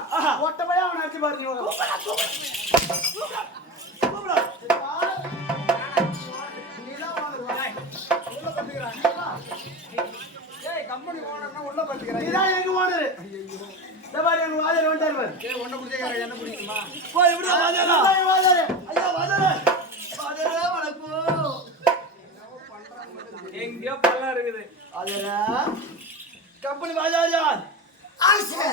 மீன் தெரிஞ்சுனா ஒட்ட பையா அவனை அடிச்சு பாரு நீ கூப்பிடா. நீதான் வாங்குற. கம்பெனி ஓனர்னா உள்ள பாத்துக்கிறேன் நீதான் எங்க ஓனரு இந்த பாரு எங்க வாஜர் வந்துட்டாரு பாரு என்ன பிடிக்குமா போய் விடு இதான் வாஜரு. ஐயா. வாஜரு, வணக்கம். எங்கேயோ பள்ளம் இருக்குது வாஜரு. கம்பெனி வாஜார் யார் ஆசை.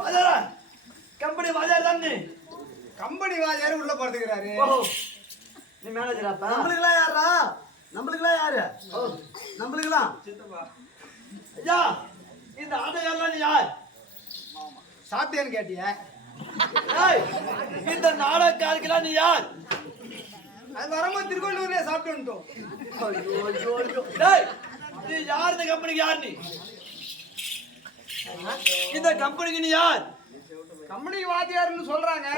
வாஜாரா கம்பெனி வாஜார் தான் நீ கம்பெனி வாதியாரு உள்ள படுத்துக்கிறாரு. நீ மேனேஜராப்பா நம்மளுக்கெல்லாம் யாரா நம்மளுக்கெல்லாம் யாரு? ஓ, நம்மளுக்கெல்லாம்? ஐயா இந்த ஆட்டையெல்லாம் நீ யார்? சாப்பிட்டேன்னு கேட்டிய. இந்த நாடகக்காரர்களாம் நீ யார்? அது வரும்போது திருவள்ளூர்லயே சாப்பிட்டு வந்துட்டோம். நீ யார் இந்த கம்பெனிக்கு யார் நீ? இந்த கம்பெனிக்கு நீ யார்? கம்பெனி வாத்தியாருன்னு சொல்றாங்க.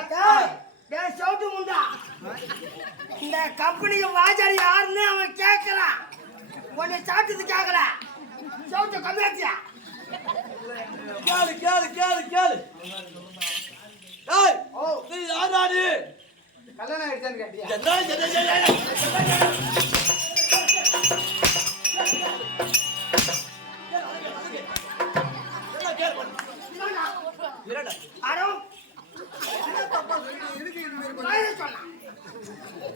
சவுட்டு முண்டா. இந்த கம்பெனிக்கு வாஜாரி யாருன்னு அவன் கேட்கறான். உன்னை சாப்பிட்டது கேட்கல. சவுட்டு கம்மியாச்சியா கேளு கேளு கேளு கேளு. டேய் நீ யாரா நீ கல்யாணம் ஆயிடுச்சான்னு கேட்டியா?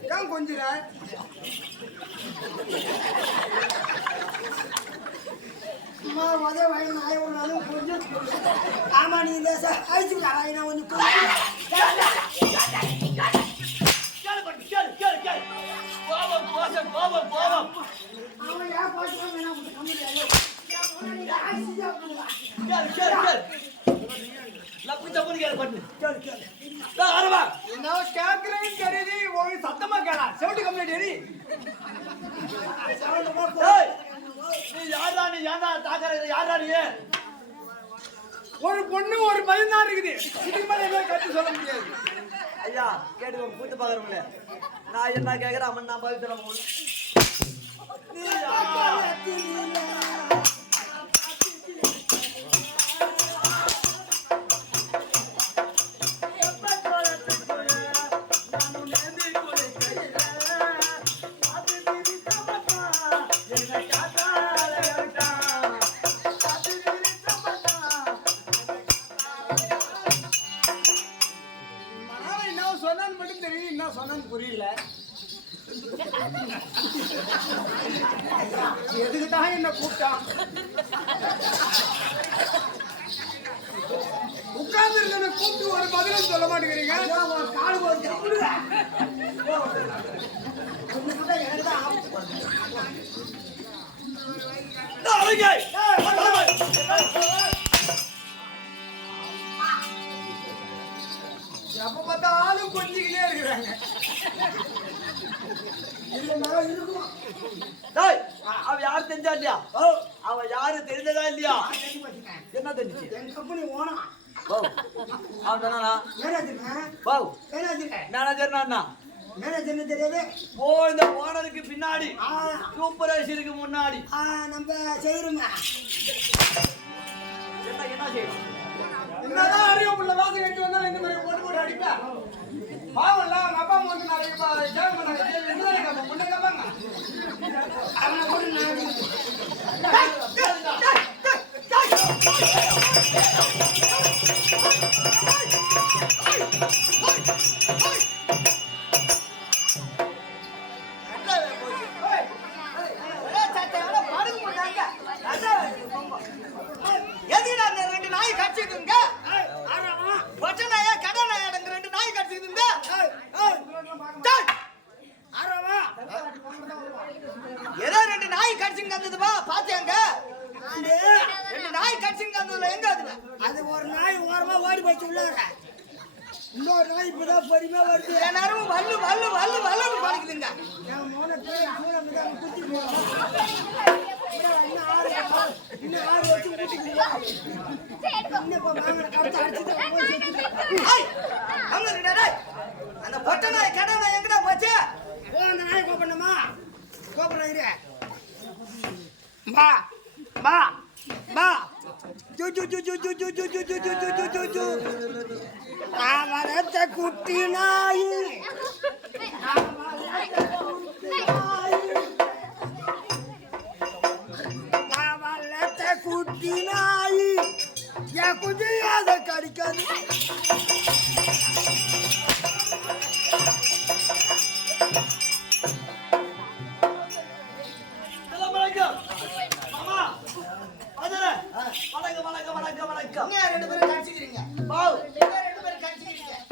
ஏன் கொஞ்சிற? அம்மா உதய வயது நாய் ஒன்றாலும் கொஞ்சம் ஆமா நீ இந்த ஐசி நான் கொஞ்சம் நீ யாரா நீ ஏன்டா தாக்கற யாரா நீ ஒரு பொண்ணு ஒரு பையன் தான் இருக்குது. இதுக்கு மேல என்ன சொல்ல முடியாது. ஐயா கேட்டுக்கோங்க கூத்து பாக்குறோம்ல நான் என்ன கேக்குறேன் அவன் நான் பதில் சொல்ல முடியும். நீ யாரா? சொன்னு புரியல. எதுக்கு தான் என்ன கூப்பிட்டான் உட்கார்ந்து இருந்த கூப்பிட்டு ஒரு பதிலும் சொல்ல மாட்டேங்கிறீங்க. காடு போட்டு பார்த்தாலும் கொஞ்சிக்கிட்டே இருக்கிறாங்க. அவ யாரு தெரிஞ்சா இல்லையா? அவ யாரு தெரிஞ்சதா இல்லையா? என்ன தெரிஞ்சுச்சு? என் கம்பெனி ஓனா அவன் தானா மேனேஜர் நான் மேனேஜர் தெரியாது. ஓ இந்த ஓனருக்கு பின்னாடி. சூப்பர்வைசருக்கு முன்னாடி. நம்ம செய்யறோங்க. என்ன என்ன செய்யணும்? என்னதான் அறிவு உள்ள வாசம் கட்டி வந்தாலும் இந்த மாதிரி போட்டு போட்டு அடிப்பேன் பாவம்ல அவங்க அப்பா அம்மா வந்து நாளைக்கு பா- பண்ணாங்க கேள்வி என்ன கேட்பாங்க முன்ன கேட்பாங்க அவனை கூட நான் எதுக்குடா அந்த ஒற்றை நாய், கடை நாய் எங்கடா போச்சு? ஓ அந்த நாய் கூப்பிடணுமா கூப்பிடுறேன் இரு பா பா பா ஜு ஜு ஜு ஜு ஜு ஜு ஜு ஜு ஜு ஜு ஜு குட்டி நாய் குத்தினாயி என் குதிரை அதை கடிக்காது வணக்கம் வணக்கம் வணக்கம். வணக்கம் ரெண்டு பேரும் கடிச்சுக்கிறீங்க.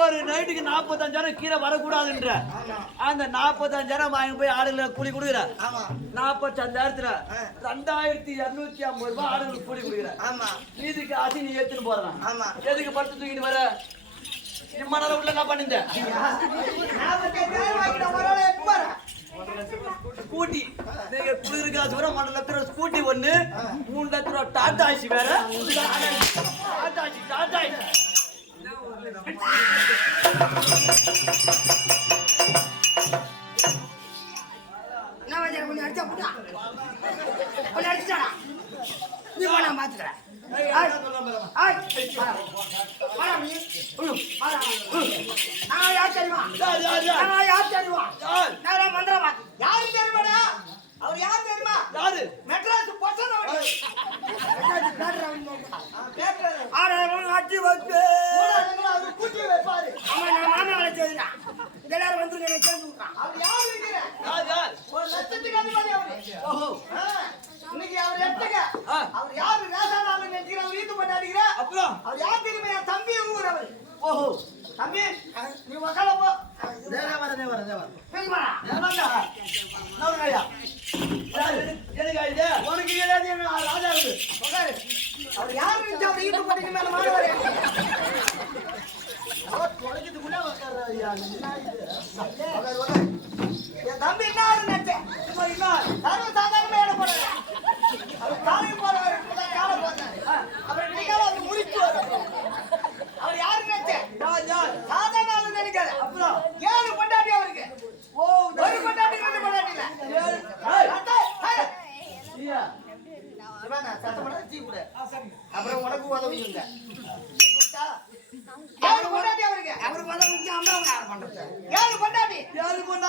ஒரு நைட்டுக்கு நாற்பத்தஞ்சாயிரம் கீரை வரக்கூடாதுன்ற. அந்த நாற்பத்தஞ்சாயிரம் வாங்கி போய் ஆடுகளை கூலி கொடுக்குற. நாற்பத்தஞ்சாயிரத்துல ரெண்டாயிரத்தி இருநூத்தி ஐம்பது ரூபாய் ஆடுகளுக்கு கூலி கொடுக்குற. மீதி காசு நீ ஏத்துன்னு போறான். எதுக்கு படுத்து தூக்கிட்டு வர? இம்மா நேரம் உள்ள என்ன பண்ணிருந்த நாற்பத்தஞ்சாயிரம் வாங்கிட்ட ஒரு ஆளை எப்ப வரேன்? ஸ்கூட்டி. நீங்க குளிர் காசு வர மூணு லட்சம் ரூபா ஸ்கூட்டி ஒண்ணு மூணு லட்சம் ரூபா டாடா ஆசி வேற. டாடா ஆசி டாடா ஆசி யார் தெரியுமா யார், யார், நான் யார் யார்? தெரியுமாடா? அவர் யார் தெரியுமா? யாரு மெட்ராஸ் பொட்டன வண்டி. கேட்கறது. ஆறாயிரம் அட்டி வச்சு ஊடகங்களை அவர் கூட்டி வைப்பாரு. ஆமா நான் மாமா வேலை செய்யறேன் எல்லாரும் வந்துருங்க என்னை சேர்ந்து விட்றான் அவர் யார் வைக்கிற? யார் யார் ஒரு லட்சத்துக்கு அதிபதி அவரு. ஓஹோ ஆ, இன்னைக்கு அவர் எடுத்துக்க. ஆ. அவர் யாரு ரேஷன் நினைக்கிற அவர் ஈட்டு பண்ண அடிக்கிற அப்புறம் அவர் யார் தெரியுமா என் தம்பி ஊர் அவர் ஓஹோ தம்பி நீ உக்கால போ நேரா வர நேரா வர நேரா தெரியுமா ஏமாண்டா நவரையா யாரு எனக்கு இது உனக்கு கிடையாது ராஜா இருக்கு அவர் யார் நினைச்சு அவர் ஈட்டு பண்ணிக்கு மேல அவர் ஐயா உட்காரு உட்காரு என் தம்பி என்ன ஆளு நினைச்சேன் இப்போ என்ன சர்வ சாதாரணமா ஏட போறாரு அவர் காலையில் போறவர் இப்பதான் காலை போறாரு அவர் இன்னைக்கால அவர் முடிச்சு அவர் யாரு நினைச்சேன் யார் யார் சாதாரண ஆளு நினைக்காத அப்புறம் ஏழு பொண்டாட்டி அவருக்கு ஓ ஒரு பொண்டாட்டி ரெண்டு பொண்டாட்டி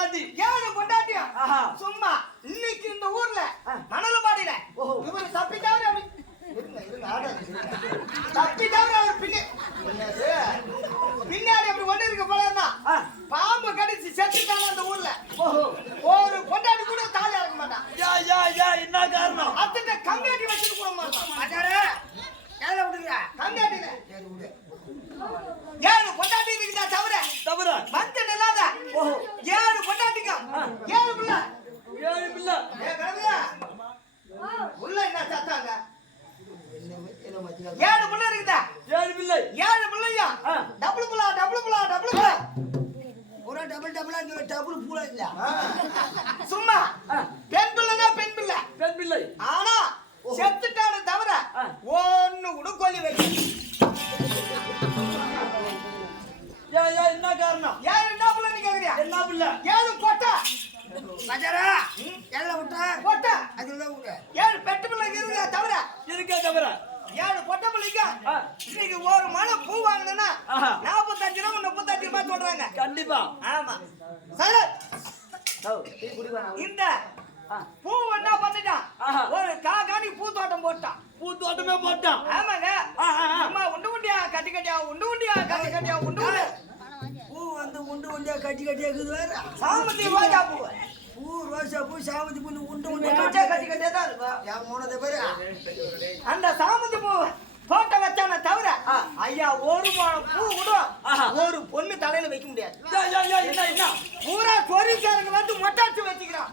பொண்டாட்டி ஏழு பொண்டாட்டியா. சும்மா. இன்னைக்கு இந்த ஊர்ல ஆ. மணலபாடியில ஓஹோ. இவரு தப்பி தவிர இருங்க, இருங்க, இருங்க. தப்பி தவிர அவர்? பின்னாடி அப்படி ஒண்ணு இருக்க போல ஆ. பாம்பு கடிச்சு செத்துட்டாங்க அந்த ஊர்ல. ஒரு பொண்டாட்டி கூட தாலி இறக்க மாட்டான் யா யா யா என்ன காரணம்? அத்தனை கம்மியாட்டி வச்சுட்டு கூட மாட்டான் அச்சாரே ஏழை விடுங்க கம்மியாட்டில ஏழு பொண்டாட்டி இருக்குதா தவிர? தவிர. மஞ்சள் இல்லாத ஓஹோ. ஏழு Yes. இன்னைக்கு ஒரு மழை பூ வாங்கினா. நாற்பத்தஞ்சு ரூபா முப்பத்தஞ்சு ரூபாய் சொல்றாங்க. கண்டிப்பா. ஆமா. சரி. இந்த பூ என்ன பண்ணிட்டான். ஒரு பூ தோட்டம் போட்டான். பூ தோட்டமே போட்டான். ஆமாங்க. அம்மா உண்டு உண்டியா? கட்டி கட்டியா? உண்டு உண்டியா? கட்டி கட்டியா? உண்டு பூ வந்து உண்டு உண்டியா கட்டி கட்டியா இருக்குது வேற? சாமந்தி ரோஜா பூ. பூ ரோசா பூ சாமந்தி பூ உண்டு உண்டியா கட்டி கட்டியா தான் இருக்கும். என் பேரு. அந்த சாமந்தி பூ தோட்டம் வச்சானே தவிர ஆ. ஐயா ஒரு பூ கூட. ஒரு பொண்ணு தலையில வைக்க முடியாது பூரா சொரிக்காரங்க வந்து மொட்டாச்சு வச்சுக்கிறான்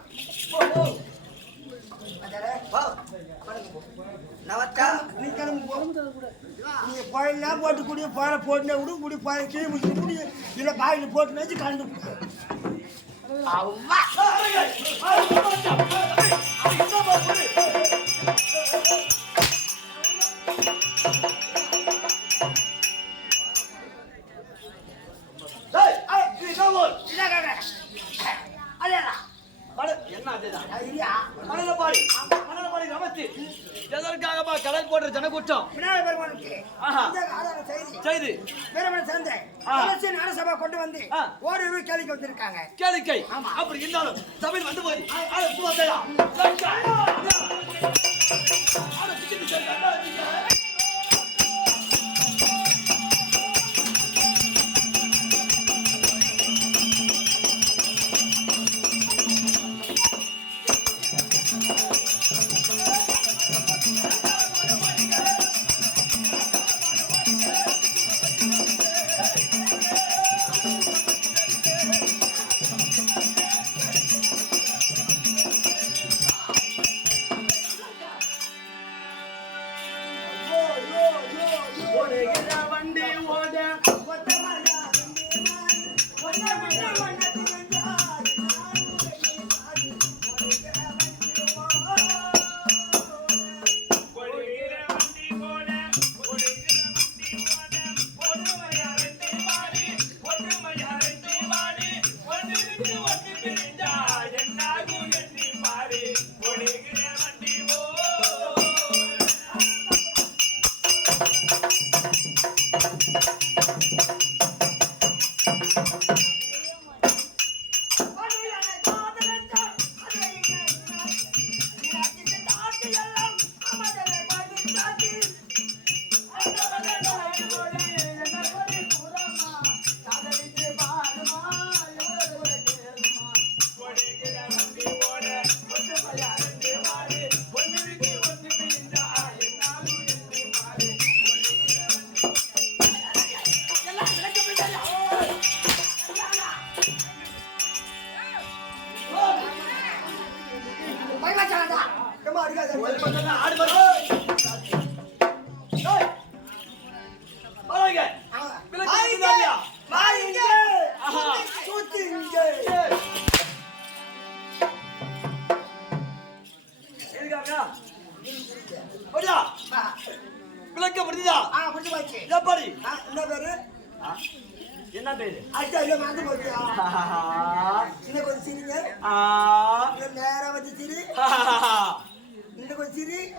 போட்டு குடி பாலை போட்டுனே விடு குடி பாலை கீழே முடிச்சு குடி இல்லை பாயில் போட்டு வச்சு கலந்து குடி கேள்விக்கு வந்திருக்காங்க கேளிக்கை அப்படி இருந்தாலும் தமிழ் வந்து போய் அதை